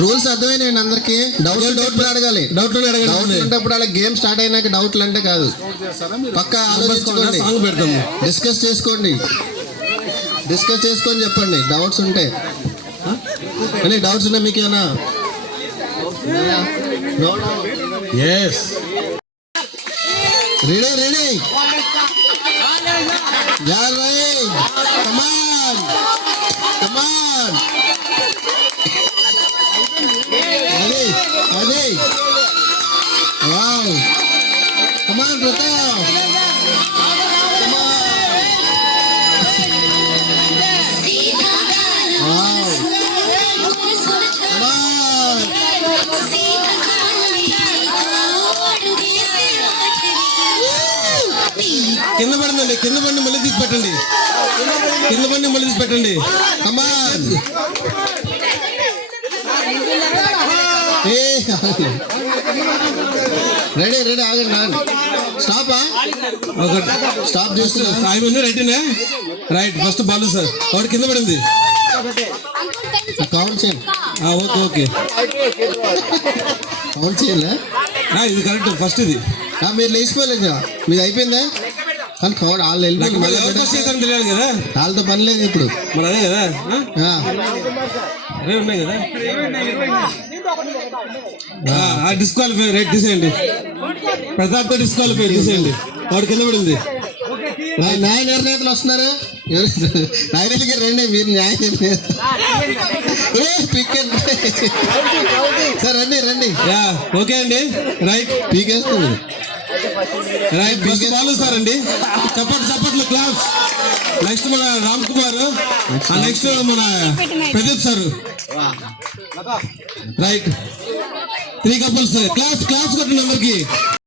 Rules అర్థమైనాయండి అందరికి. Doubt doubt అడగాలి. డౌట్లు డౌట్లు ఉంటే అప్పుడు అలా గేమ్ స్టార్ట్ అయినాక డౌట్లు అంటే కాదు. పక్క ఆలోచించుకోండి. సాంగ్ పెడతాము డిస్కస్ చేసుకోండి. డిస్కస్ చేసుకొని చెప్పండి. డౌట్స్ ఉంటే. అని డౌట్స్ ఉన్నాయి మీకు ఏమైనా ఎస్ రెడీ రెడీ కమాన్ కింద పడిందండి కింద పడి మళ్ళీ తీసి పెట్టండి కింద పడి మళ్ళీ తీసి పెట్టండి కమాన్ ఏ రెడీ రెడీ ఆగండి ఆగండి. స్టాపా ఒకటి స్టాప్ చేస్తున్నా ఉంది రైట్నే రైట్ ఫస్ట్ బాలు సార్ ఒకటి కింద పడింది. కౌంట్ చేయండి. Okay okay. కౌంట్ చేయాలా ఇది కరెక్ట్ ఫస్ట్ ఇది. మీరు లేచిపోలేదు మీది అయిపోయిందా? కానీ కౌంట్ వాళ్ళు తెలియాలి కదా. వాళ్ళతో పని లేదు ఇప్పుడు. మరి అదే కదా ఉన్నాయి కదా. డిస్క్వాలిఫై రైట్ తీసేయండి. ప్రతాప్తో డిస్క్వాలిఫై తీసేయండి. వాడు కింద పడింది. న్యాయ నిర్ణేతలు వస్తున్నారు? ఎవరు? గారు రండి మీరు న్యాయ నిర్ణేత సార్ రండి రండి. యా ఓకే అండి. రైట్ పీకేస్తుంది రైట్ పీకే బాలు సార్ అండి చప్పట్లు చప్పట్లు క్లాస్ నెక్స్ట్ మన రామ్ కుమార్. నెక్స్ట్ మన Pradeep sir. Right three couples claps claps కొట్టండి అందరికి